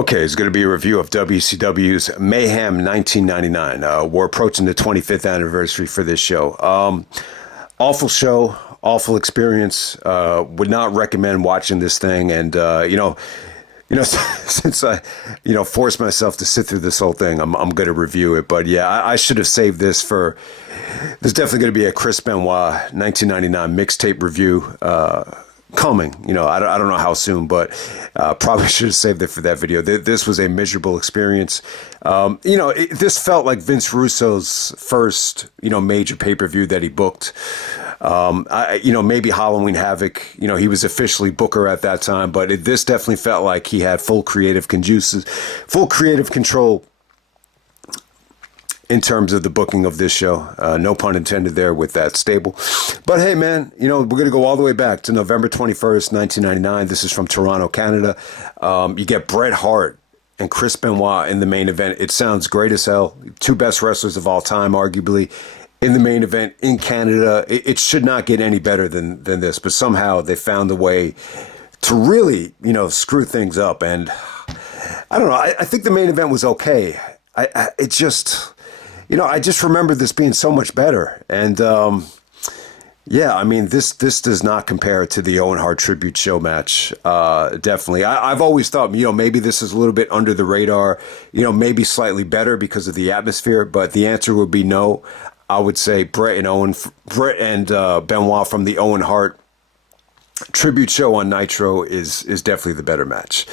Okay, it's going to be a review of WCW's Mayhem 1999. We're approaching the 25th anniversary for this show. Awful show, awful experience. Would not recommend watching this thing. And since I, forced myself to sit through this whole thing, I'm going to review it. But yeah, I should have saved this for. There's definitely going to be a Chris Benoit 1999 mixtape review. Coming, I don't know how soon, but probably should have saved it for that video. This was a miserable experience. This felt like Vince Russo's first, major pay-per-view that he booked. Maybe Halloween Havoc, he was officially booker at that time, but this definitely felt like he had full creative control in terms of the booking of this show. No pun intended there with that stable. But hey, man, we're going to go all the way back to November 21st, 1999. This is from Toronto, Canada. You get Bret Hart and Chris Benoit in the main event. It sounds great as hell. Two best wrestlers of all time, arguably, in the main event in Canada. It should not get any better than this, but somehow they found a way to really, screw things up. And I don't know. I think the main event was okay. I just remember this being so much better. And, this does not compare to the Owen Hart tribute show match. Definitely. I've always thought, maybe this is a little bit under the radar, maybe slightly better because of the atmosphere, but the answer would be no. I would say Bret and Benoit from the Owen Hart tribute show on Nitro is definitely the better match.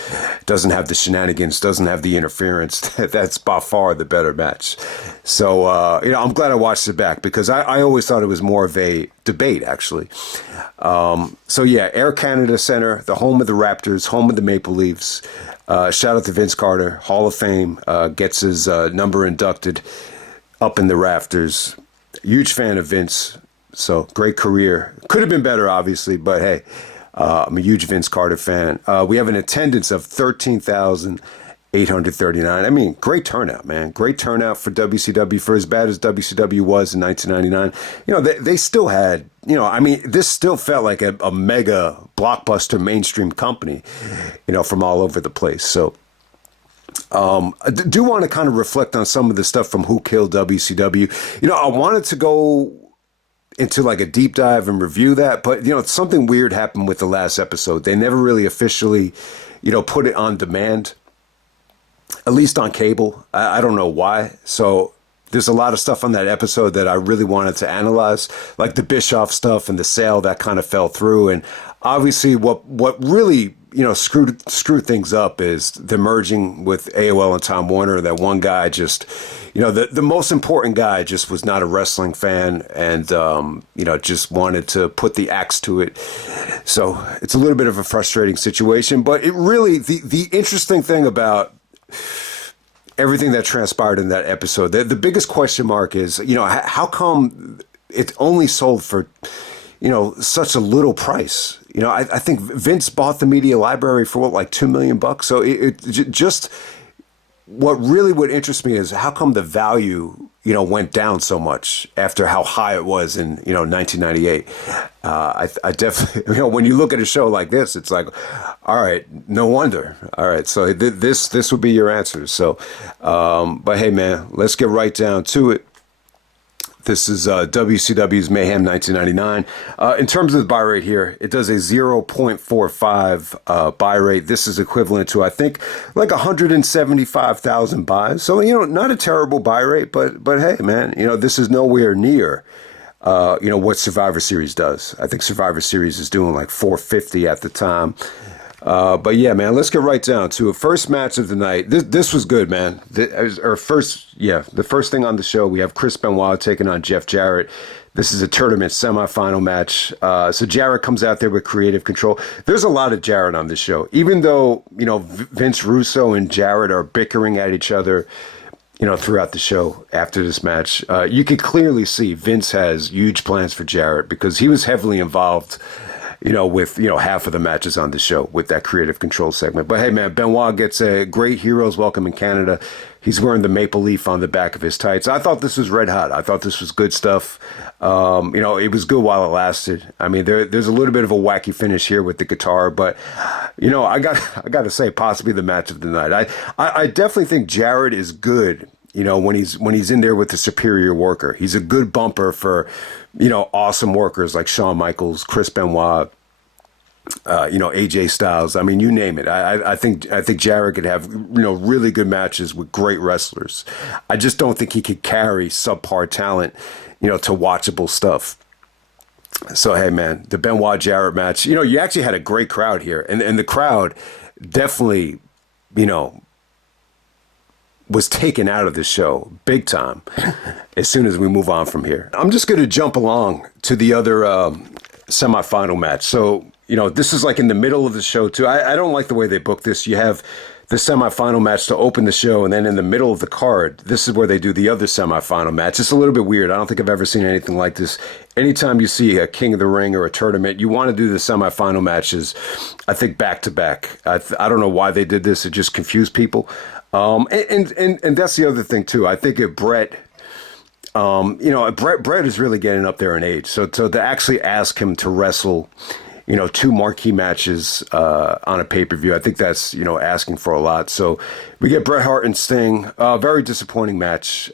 Doesn't have the shenanigans, doesn't have the interference. That's by far the better match. So, I'm glad I watched it back because I always thought it was more of a debate, actually. Air Canada Center, the home of the Raptors, home of the Maple Leafs. Shout out to Vince Carter, Hall of Fame, gets his number inducted up in the rafters. Huge fan of Vince. So great career. Could have been better, obviously, but hey, I'm a huge Vince Carter fan. We have an attendance of 13,839. I mean, great turnout, man. Great turnout for WCW. For as bad as WCW was in 1999, they still had, this still felt like a mega blockbuster mainstream company, from all over the place. So I do want to kind of reflect on some of the stuff from Who Killed WCW. I wanted to go into like a deep dive and review that, but something weird happened with the last episode. They never really officially, put it on demand, at least on cable. I don't know why. So there's a lot of stuff on that episode that I really wanted to analyze, like the Bischoff stuff and the sale that kind of fell through. And obviously what really, screwed things up is the merging with AOL and Time Warner. That one guy just, the most important guy just was not a wrestling fan and, just wanted to put the axe to it. So it's a little bit of a frustrating situation, but it really, the interesting thing about everything that transpired in that episode, the biggest question mark is, how come it only sold for, such a little price? I think Vince bought the media library for like $2 million. So it just, what really would interest me is how come the value, went down so much after how high it was in, 1998. I definitely, when you look at a show like this, it's like, all right, no wonder. All right. So this would be your answer. So, but hey, man, let's get right down to it. This is WCW's Mayhem 1999. In terms of the buy rate here, it does a 0.45 buy rate. This is equivalent to, I think, like 175,000 buys. So, not a terrible buy rate, but hey, man, this is nowhere near, what Survivor Series does. I think Survivor Series is doing like 450 at the time. But yeah, man, let's get right down to it. First match of the night. This was good, man. The first thing on the show, we have Chris Benoit taking on Jeff Jarrett. This is a tournament semifinal match. So Jarrett comes out there with creative control. There's a lot of Jarrett on this show. Even though, Vince Russo and Jarrett are bickering at each other, throughout the show after this match, you could clearly see Vince has huge plans for Jarrett because he was heavily involved with, half of the matches on the show with that creative control segment. But hey, man, Benoit gets a great hero's welcome in Canada. He's wearing the maple leaf on the back of his tights. I thought this was red hot. I thought this was good stuff. It was good while it lasted. I mean, there's a little bit of a wacky finish here with the guitar, but I got to say, possibly the match of the night. I definitely think Jarrett is good. When he's in there with the superior worker, he's a good bumper for, awesome workers like Shawn Michaels, Chris Benoit, AJ Styles. I mean, you name it. I think Jarrett could have, really good matches with great wrestlers. I just don't think he could carry subpar talent, to watchable stuff. So, hey, man, the Benoit Jarrett match, you actually had a great crowd here, and the crowd definitely, was taken out of the show big time as soon as we move on from here. I'm just going to jump along to the other semifinal match. So, this is like in the middle of the show, too. I don't like the way they book this. You have the semifinal match to open the show, and then in the middle of the card, this is where they do the other semifinal match. It's a little bit weird. I don't think I've ever seen anything like this. Anytime you see a King of the Ring or a tournament, you want to do the semifinal matches, I think, back to back. I don't know why they did this. It just confused people. And that's the other thing, too. I think if Bret, Bret is really getting up there in age. So to actually ask him to wrestle, two marquee matches on a pay-per-view, I think that's, asking for a lot. So we get Bret Hart and Sting, very disappointing match.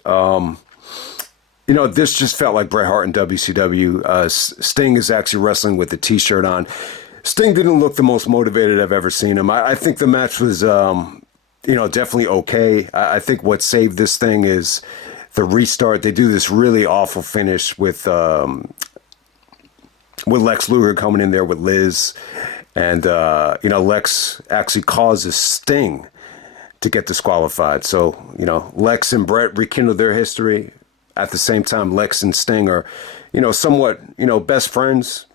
This just felt like Bret Hart and WCW. Sting is actually wrestling with the T-shirt on. Sting didn't look the most motivated I've ever seen him. I think the match was, definitely okay. I think what saved this thing is the restart. They do this really awful finish with Lex Luger coming in there with Liz. And, Lex actually causes Sting to get disqualified. So, Lex and Bret rekindle their history. At the same time, Lex and Sting are, somewhat, best friends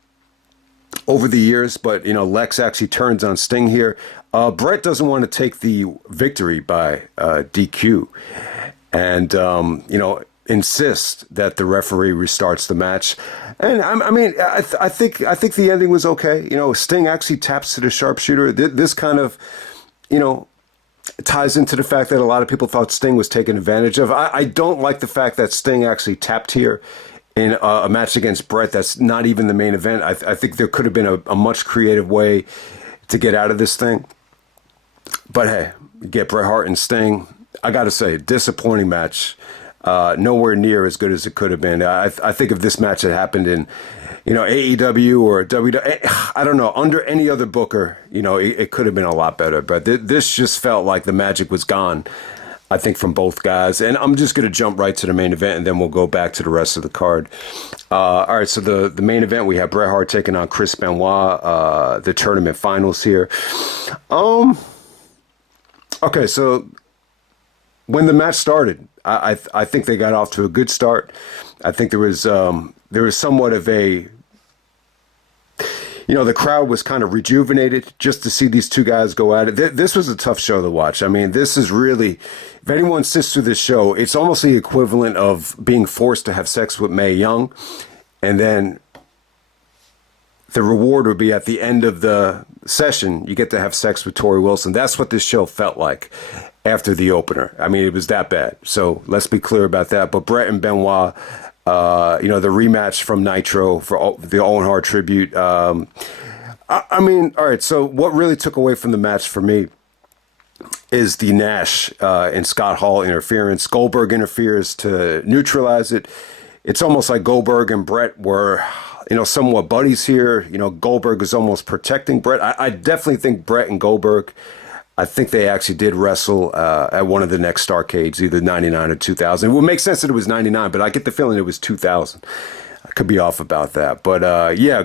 over the years. But, Lex actually turns on Sting here. Bret doesn't want to take the victory by DQ. And, insist that the referee restarts the match. And I think the ending was okay. Sting actually taps to the sharpshooter. This kind of, ties into the fact that a lot of people thought Sting was taken advantage of. I don't like the fact that Sting actually tapped here in a match against Bret. That's not even the main event. I think there could have been a much creative way to get out of this thing. But hey, get Bret Hart and Sting. I got to say, disappointing match. Nowhere near as good as it could have been. I think if this match had happened in, AEW or WWE, I don't know, under any other booker, it could have been a lot better. But this just felt like the magic was gone, I think, from both guys. And I'm just going to jump right to the main event, and then we'll go back to the rest of the card. All right, so the main event, we have Bret Hart taking on Chris Benoit, the tournament finals here. Okay, so when the match started, I think they got off to a good start. I think there was somewhat of a, the crowd was kind of rejuvenated just to see these two guys go at it. This was a tough show to watch. I mean, this is really, if anyone sits through this show, it's almost the equivalent of being forced to have sex with Mae Young, and then the reward would be at the end of the session, you get to have sex with Torrie Wilson. That's what this show felt like after the opener. I mean, it was that bad. So let's be clear about that. But Bret and Benoit, the rematch from Nitro for the Owen Hart tribute. All right. So what really took away from the match for me is the Nash and Scott Hall interference. Goldberg interferes to neutralize it. It's almost like Goldberg and Bret were, somewhat buddies here. Goldberg is almost protecting Bret. I definitely think Bret and Goldberg, I think they actually did wrestle at one of the next Starrcades, either 99 or 2000. It would make sense that it was 99, but I get the feeling it was 2000. I could be off about that. But,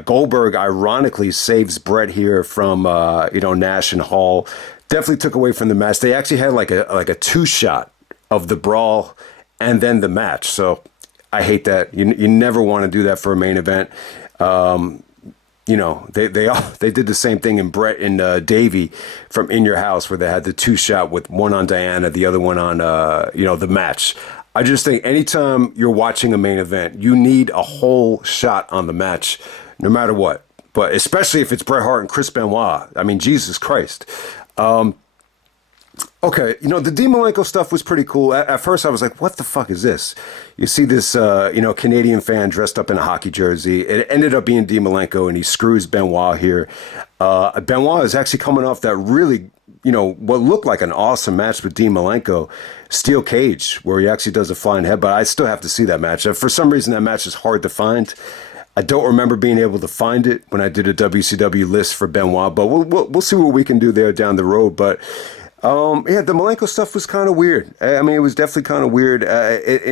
Goldberg ironically saves Bret here from, Nash and Hall. Definitely took away from the match. They actually had like a two-shot of the brawl and then the match. So I hate that. You never want to do that for a main event. They did the same thing in Bret and Davey from In Your House, where they had the two-shot with one on Diana, the other one on, the match. I just think anytime you're watching a main event, you need a whole shot on the match, no matter what. but especially if it's Bret Hart and Chris Benoit. I mean, Jesus Christ. Okay, the Dean Malenko stuff was pretty cool. At first, I was like, what the fuck is this? You see this, Canadian fan dressed up in a hockey jersey. It ended up being Dean Malenko, and he screws Benoit here. Benoit is actually coming off that really, what looked like an awesome match with Dean Malenko, Steel Cage, where he actually does a flying head, but I still have to see that match. For some reason, that match is hard to find. I don't remember being able to find it when I did a WCW list for Benoit, but we'll see what we can do there down the road. But the Malenko stuff was kind of weird. I mean, it was definitely kind of weird. The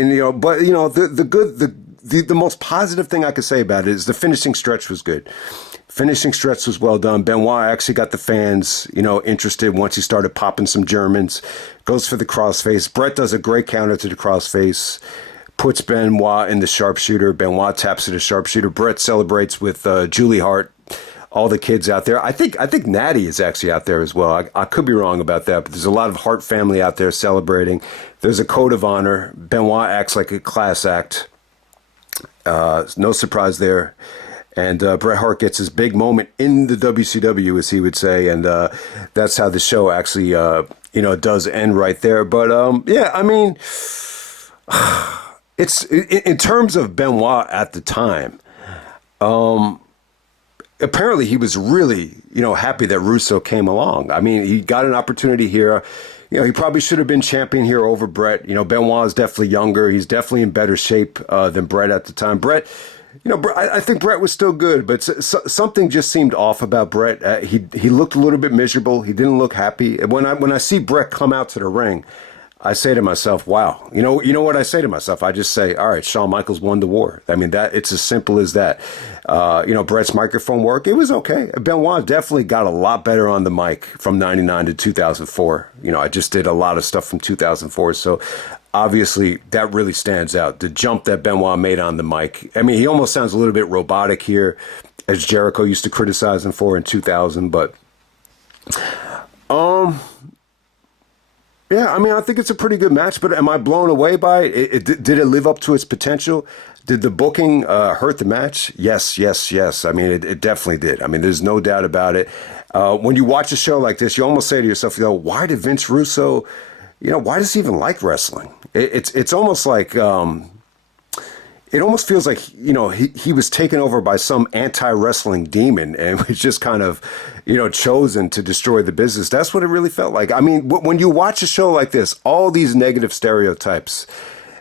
most positive thing I could say about it is the finishing stretch was good. Finishing stretch was well done. Benoit actually got the fans, interested once he started popping some Germans. Goes for the crossface. Bret does a great counter to the crossface. Puts Benoit in the sharpshooter. Benoit taps to the sharpshooter. Bret celebrates with Julie Hart. All the kids out there. I think Natty is actually out there as well. I could be wrong about that, but there's a lot of Hart family out there celebrating. There's a code of honor. Benoit acts like a class act. No surprise there. And Bret Hart gets his big moment in the WCW, as he would say, and that's how the show actually, does end right there. But I mean, it's in terms of Benoit at the time. Apparently he was really, happy that Russo came along. I mean, he got an opportunity here. He probably should have been champion here over Bret. Benoit is definitely younger. He's definitely in better shape than Bret at the time. Bret, I think Bret was still good, but something just seemed off about Bret. He looked a little bit miserable. He didn't look happy. When I see Bret come out to the ring, I say to myself, wow. You know what I say to myself? I just say, all right, Shawn Michaels won the war. I mean, it's as simple as that. Bret's microphone work, it was okay. Benoit definitely got a lot better on the mic from 99 to 2004. I just did a lot of stuff from 2004. So obviously that really stands out. The jump that Benoit made on the mic. I mean, he almost sounds a little bit robotic here, as Jericho used to criticize him for in 2000. But, yeah, I mean, I think it's a pretty good match, but am I blown away by it? Did it live up to its potential? Did the booking hurt the match? Yes. I mean, it definitely did. I mean, there's no doubt about it. When you watch a show like this, you almost say to yourself, why did Vince Russo, why does he even like wrestling? It's almost like, it almost feels like, he was taken over by some anti-wrestling demon and was just kind of, chosen to destroy the business. That's what it really felt like. I mean, when you watch a show like this, all these negative stereotypes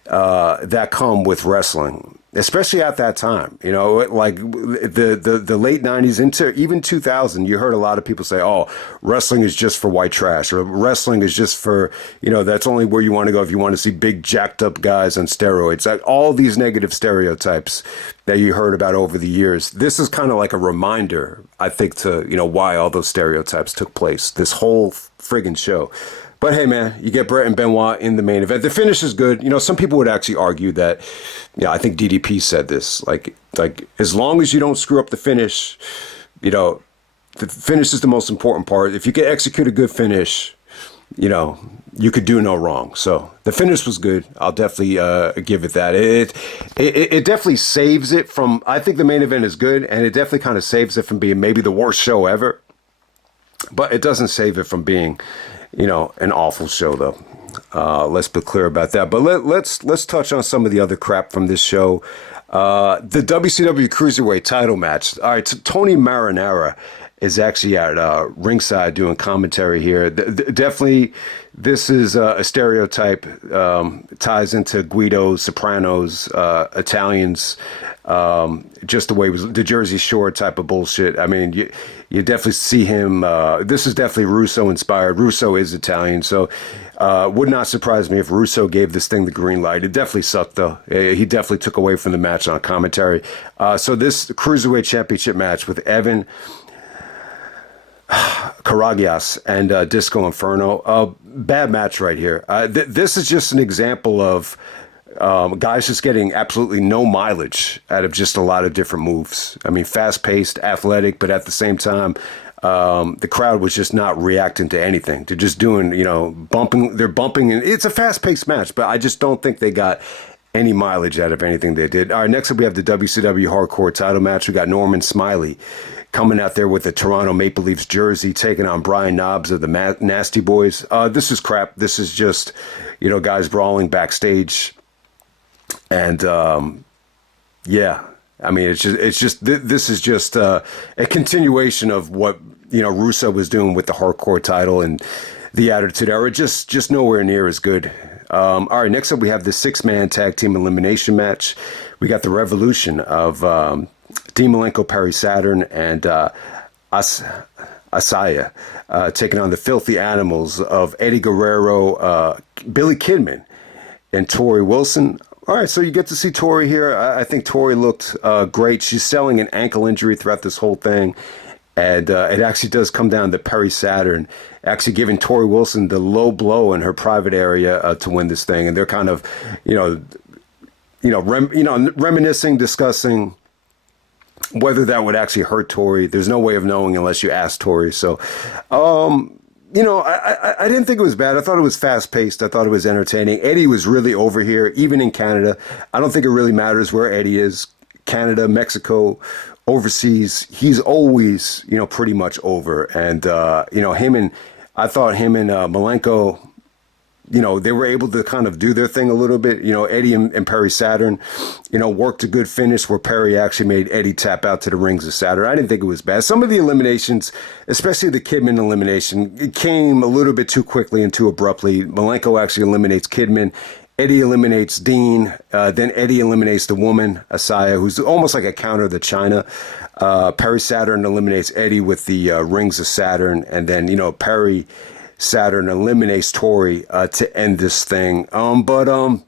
that come with wrestling, especially at that time, like the late 90s into even 2000, you heard a lot of people say, oh, wrestling is just for white trash, or wrestling is just for, that's only where you want to go if you want to see big jacked up guys on steroids. Like, all these negative stereotypes that you heard about over the years. This is kind of like a reminder, I think, to, why all those stereotypes took place, this whole friggin' show. But hey, man, you get Bret and Benoit in the main event. The finish is good. Some people would actually argue that, I think DDP said this, like as long as you don't screw up the finish, the finish is the most important part. If you can execute a good finish, you could do no wrong. So the finish was good. I'll definitely give it that. It definitely saves it from, I think the main event is good, and it definitely kind of saves it from being maybe the worst show ever. But it doesn't save it from being, an awful show, though. Let's be clear about that. But let's touch on some of the other crap from this show. The WCW Cruiserweight title match. All right, Tony Marinara is actually at ringside doing commentary here. Definitely, this is a stereotype. Ties into Guido, Sopranos, Italians, just the way it was, the Jersey Shore type of bullshit. I mean, you definitely see him. This is definitely Russo inspired. Russo is Italian, so would not surprise me if Russo gave this thing the green light. It definitely sucked, though. He definitely took away from the match on commentary. So this Cruiserweight Championship match with Evan, Karagias, and Disco Inferno. Bad match right here. This is just an example of guys just getting absolutely no mileage out of just a lot of different moves. I mean, fast-paced, athletic, but at the same time, the crowd was just not reacting to anything. They're just doing, bumping. They're bumping. And it's a fast-paced match, but I just don't think they got any mileage out of anything they did. All right, next up we have the WCW Hardcore title match. We got Norman Smiley coming out there with the Toronto Maple Leafs jersey, taking on Brian Knobbs of the Nasty Boys. This is crap. This is just, guys brawling backstage. And, yeah, I mean, this is just a continuation of what, Russo was doing with the hardcore title and the Attitude Era. Just nowhere near as good. All right, next up we have the 6-man tag team elimination match. We got the Revolution of Dean Malenko, Perry Saturn, and Asya taking on the Filthy Animals of Eddie Guerrero, Billy Kidman, and Torrie Wilson. All right, so you get to see Torrie here. I think Torrie looked great. She's selling an ankle injury throughout this whole thing. And it actually does come down to Perry Saturn actually giving Torrie Wilson the low blow in her private area to win this thing. And they're kind of, reminiscing, discussing whether that would actually hurt Torrie. There's no way of knowing unless you ask Torrie. So, I didn't think it was bad. I thought it was fast paced. I thought it was entertaining. Eddie was really over here, even in Canada. I don't think it really matters where Eddie is. Canada, Mexico, overseas, he's always, pretty much over. And, I thought him and Malenko, they were able to kind of do their thing a little bit. Eddie and Perry Saturn, worked a good finish where Perry actually made Eddie tap out to the rings of Saturn. I didn't think it was bad. Some of the eliminations, especially the Kidman elimination, it came a little bit too quickly and too abruptly. Malenko actually eliminates Kidman. Eddie eliminates Dean. Then Eddie eliminates the woman, Asya, who's almost like a counter to China. Perry Saturn eliminates Eddie with the rings of Saturn. And then, Perry Saturn eliminates Torrie to end this thing. The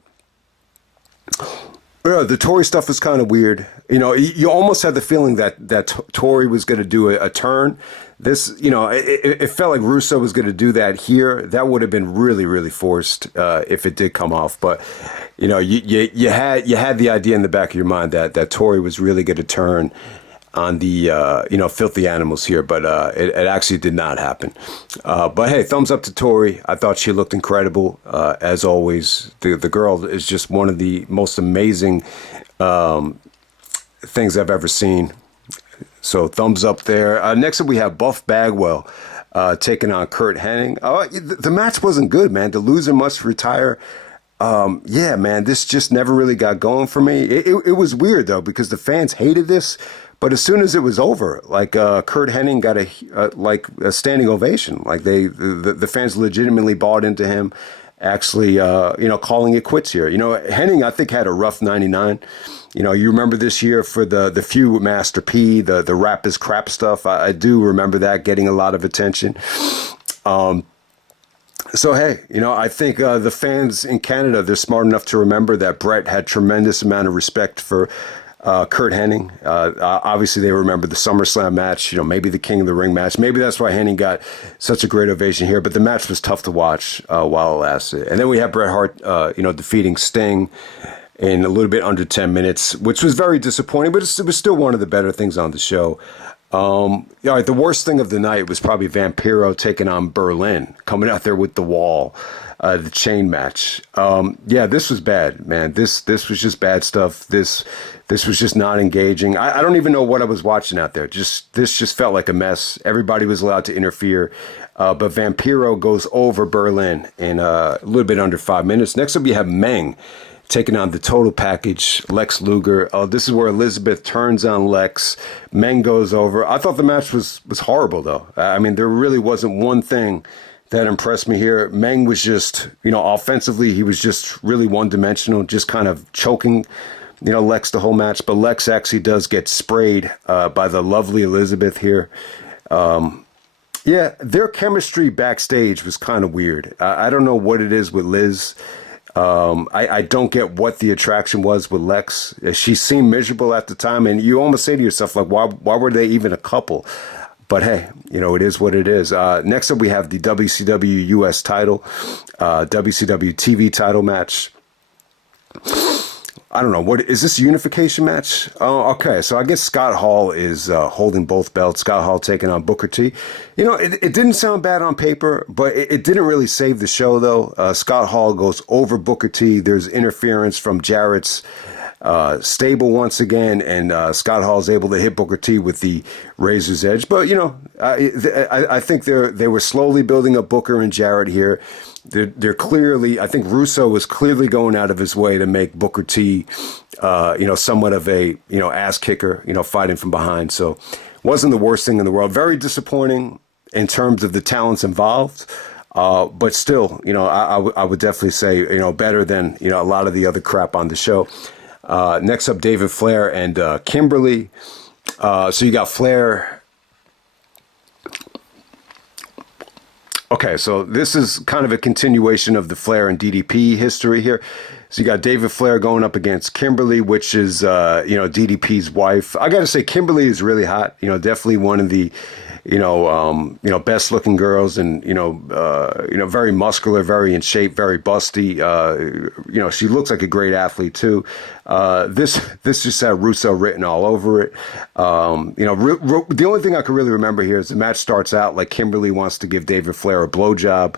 Torrie stuff is kind of weird. You almost had the feeling that Torrie was going to do a turn. This, it felt like Russo was going to do that here. That would have been really, really forced if it did come off. But, you had the idea in the back of your mind that Torrie was really going to turn on the, Filthy Animals here. But it actually did not happen. But, hey, thumbs up to Torrie. I thought she looked incredible. As always, the girl is just one of the most amazing things I've ever seen. So thumbs up there. Next up, we have Buff Bagwell taking on Curt Henning. The match wasn't good, man. The loser must retire. Yeah, man, this just never really got going for me. It was weird, though, because the fans hated this. But as soon as it was over, Curt Henning got a standing ovation. Like the fans legitimately bought into him. Actually, calling it quits here. Henning, I think, had a rough 99. You remember this year for the feud with Master P, the rap is crap stuff. I do remember that getting a lot of attention. So, hey, I think the fans in Canada, they're smart enough to remember that Bret had tremendous amount of respect for Curt Henning. Obviously, they remember the SummerSlam match, maybe the King of the Ring match. Maybe that's why Henning got such a great ovation here. But the match was tough to watch while it lasted. And then we have Bret Hart, defeating Sting in a little bit under 10 minutes, which was very disappointing, but it was still one of the better things on the show. All right, the worst thing of the night was probably Vampiro taking on Berlyn, coming out there with the wall, the chain match. This was bad, man. This was just bad stuff. This was just not engaging. I don't even know what I was watching out there. This just felt like a mess. Everybody was allowed to interfere. But Vampiro goes over Berlyn in a little bit under 5 minutes. Next up, you have Meng taking on the Total Package, Lex Luger. This is where Elizabeth turns on Lex. Meng goes over. I thought the match was horrible, though. I mean, there really wasn't one thing that impressed me here. Meng was just, offensively, he was just really one-dimensional, just kind of choking, Lex the whole match. But Lex actually does get sprayed by the lovely Elizabeth here. Their chemistry backstage was kind of weird. I don't know what it is with Liz. I don't get what the attraction was with Lex. She seemed miserable at the time, and you almost say to yourself, like, why were they even a couple? But hey, it is what it is. Next up, we have the WCW US title, WCW TV title match. I don't know. What is this, unification match? Oh, okay. So I guess Scott Hall is holding both belts. Scott Hall taking on Booker T. It didn't sound bad on paper, but it didn't really save the show, though. Scott Hall goes over Booker T. There's interference from Jarrett's stable once again, and Scott Hall's able to hit Booker T with the razor's edge. But I think they were slowly building up Booker and Jarrett here. They're clearly, I think Russo was clearly going out of his way to make Booker T, somewhat of a ass kicker, fighting from behind. So wasn't the worst thing in the world. Very disappointing in terms of the talents involved. But still, I would definitely say, better than, a lot of the other crap on the show. Next up, David Flair and Kimberly. So you got Flair. Okay, so this is kind of a continuation of the Flair and DDP history here. So you got David Flair going up against Kimberly, which is, DDP's wife. I got to say, Kimberly is really hot. Definitely one of the, best looking girls, and very muscular, very in shape, very busty. She looks like a great athlete too. This just had Russo written all over it. The only thing I can really remember here is the match starts out like Kimberly wants to give David Flair a blowjob,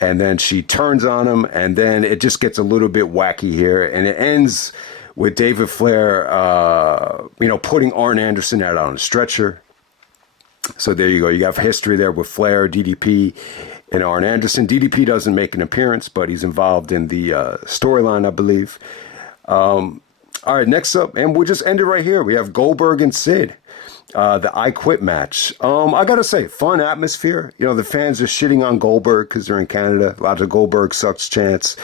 and then she turns on him, and then it just gets a little bit wacky here, and it ends with David Flair, putting Arn Anderson out on a stretcher. So there you go. You have history there with Flair, DDP, and Arn Anderson. DDP doesn't make an appearance, but he's involved in the storyline, I believe. All right, next up, and we'll just end it right here. We have Goldberg and Sid, the I Quit match. I got to say, fun atmosphere. The fans are shitting on Goldberg because they're in Canada. Lots of Goldberg sucks chants.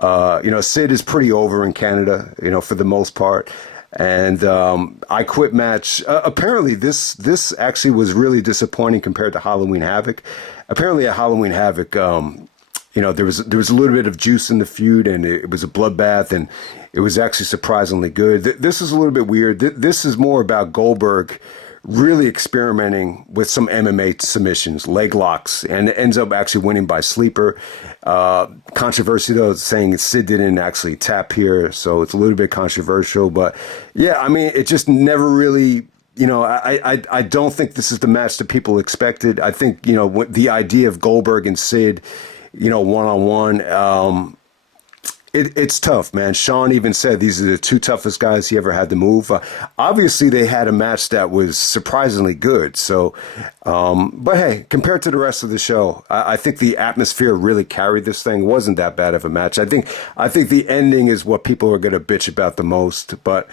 Sid is pretty over in Canada, for the most part. And I Quit match. Apparently, this actually was really disappointing compared to Halloween Havoc. Apparently, at Halloween Havoc, there was a little bit of juice in the feud, and it was a bloodbath, and it was actually surprisingly good. This is a little bit weird. This is more about Goldberg really experimenting with some MMA submissions, leg locks, and it ends up actually winning by sleeper. Controversy, though, saying Sid didn't actually tap here, so it's a little bit controversial. But yeah, I mean, it just never really, I don't think this is the match that people expected. I think, the idea of Goldberg and Sid, one-on-one, it's tough, man. Sean even said these are the two toughest guys he ever had to move. Obviously, they had a match that was surprisingly good. So, but hey, compared to the rest of the show, I think the atmosphere really carried this thing. It wasn't that bad of a match. I think the ending is what people are going to bitch about the most. But,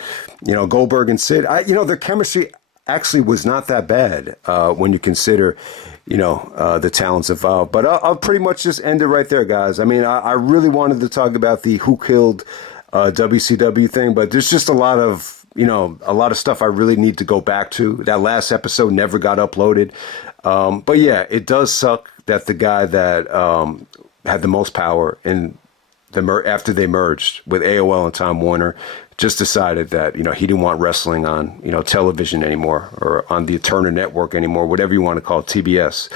Goldberg and Sid, their chemistry actually was not that bad when you consider, the talents involved. But I'll pretty much just end it right there, guys. I mean, I really wanted to talk about the Who Killed WCW thing, but there's just a lot of stuff I really need to go back to. That last episode never got uploaded. But yeah, it does suck that the guy that had the most power in after they merged with AOL and Time Warner just decided that, he didn't want wrestling on, television anymore, or on the Turner Network anymore, whatever you want to call it, TBS.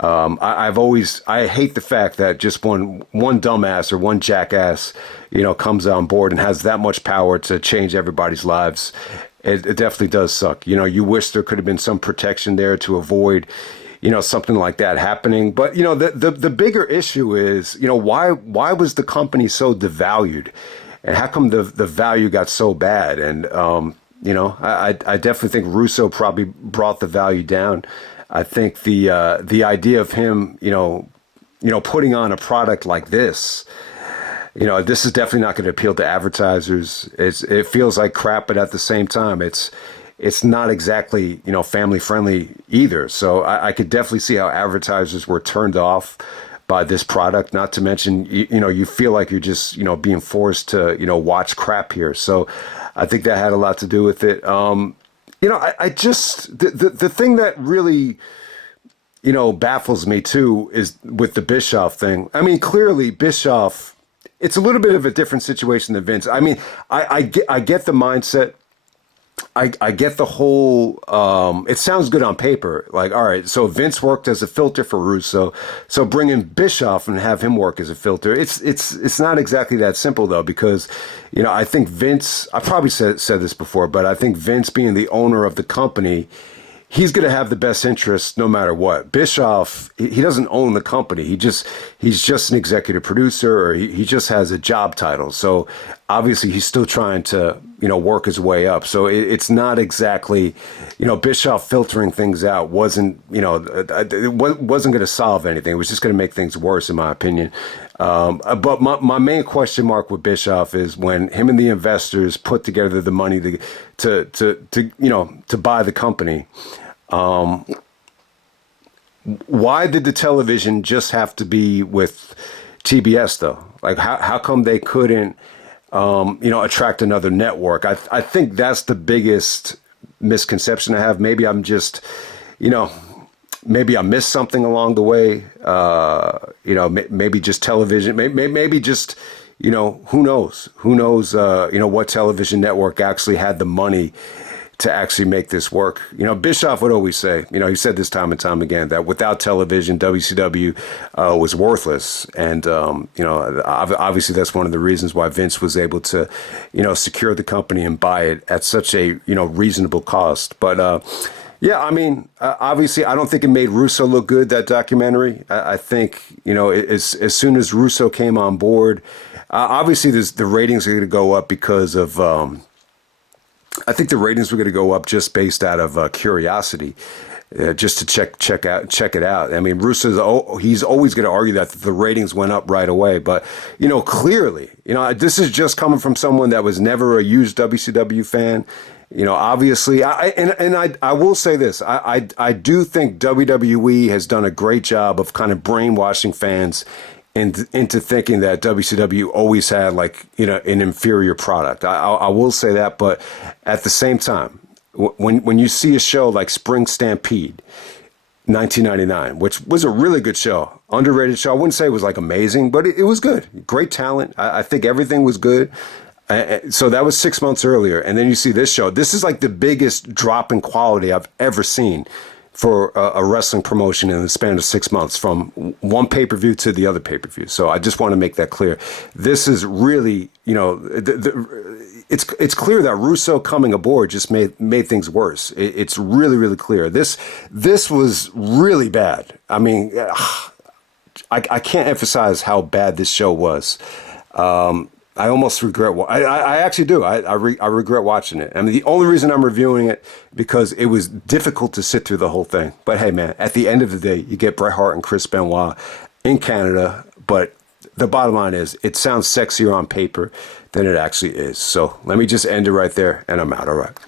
I hate the fact that just one dumbass or one jackass, comes on board and has that much power to change everybody's lives. It definitely does suck. You wish there could have been some protection there to avoid, something like that happening. But, the bigger issue is, why was the company so devalued? And how come the value got so bad? And, I definitely think Russo probably brought the value down. I think the idea of him, putting on a product like this, this is definitely not going to appeal to advertisers. It feels like crap, but at the same time, it's not exactly, family friendly either. So I could definitely see how advertisers were turned off by this product, not to mention, you feel like you're just, being forced to, watch crap here. So I think that had a lot to do with it. I just, the thing that really, baffles me too is with the Bischoff thing. I mean, clearly Bischoff, it's a little bit of a different situation than Vince. I mean, I get the mindset. I get the whole, it sounds good on paper. Like, all right, so Vince worked as a filter for Russo, so bring in Bischoff and have him work as a filter. It's not exactly that simple, though, because, I think Vince, I probably said this before, but I think Vince being the owner of the company, he's going to have the best interest no matter what. Bischoff, he doesn't own the company. He's just an executive producer, or he just has a job title. So obviously he's still trying to, work his way up. So it's not exactly, Bischoff filtering things out wasn't, it wasn't going to solve anything. It was just going to make things worse, in my opinion. But my main question mark with Bischoff is when him and the investors put together the money to buy the company. Why did the television just have to be with TBS though? Like how come they couldn't, attract another network? I think that's the biggest misconception I have. Maybe I'm just, maybe I missed something along the way. Maybe just television, maybe just, who knows, what television network actually had the money to actually make this work. Bischoff would always say, he said this time and time again, that without television, WCW was worthless. And, obviously that's one of the reasons why Vince was able to, secure the company and buy it at such a, reasonable cost. But, obviously I don't think it made Russo look good, that documentary. I think, as soon as Russo came on board, obviously the ratings are going to go up because of, I think the ratings were going to go up just based out of curiosity, just to check it out. I mean, Russo's he's always going to argue that the ratings went up right away, but clearly, this is just coming from someone that was never a huge WCW fan. Obviously, I will say this: I do think WWE has done a great job of kind of brainwashing fans into thinking that WCW always had an inferior product. I will say that, but at the same time, when you see a show like Spring Stampede 1999, which was a really good show, underrated show. I wouldn't say it was amazing, but it was good. Great talent. I think everything was good. So that was 6 months earlier. And then you see this show. This is the biggest drop in quality I've ever seen for a wrestling promotion in the span of 6 months, from one pay-per-view to the other pay-per-view. So I just want to make that clear. This is really, it's clear that Russo coming aboard just made things worse. It's really, really clear. This was really bad. I mean, I can't emphasize how bad this show was. I almost regret. I actually do. I regret watching it. I mean, the only reason I'm reviewing it because it was difficult to sit through the whole thing. But hey, man, at the end of the day, you get Bret Hart and Chris Benoit in Canada. But the bottom line is, it sounds sexier on paper than it actually is. So let me just end it right there, and I'm out. All right.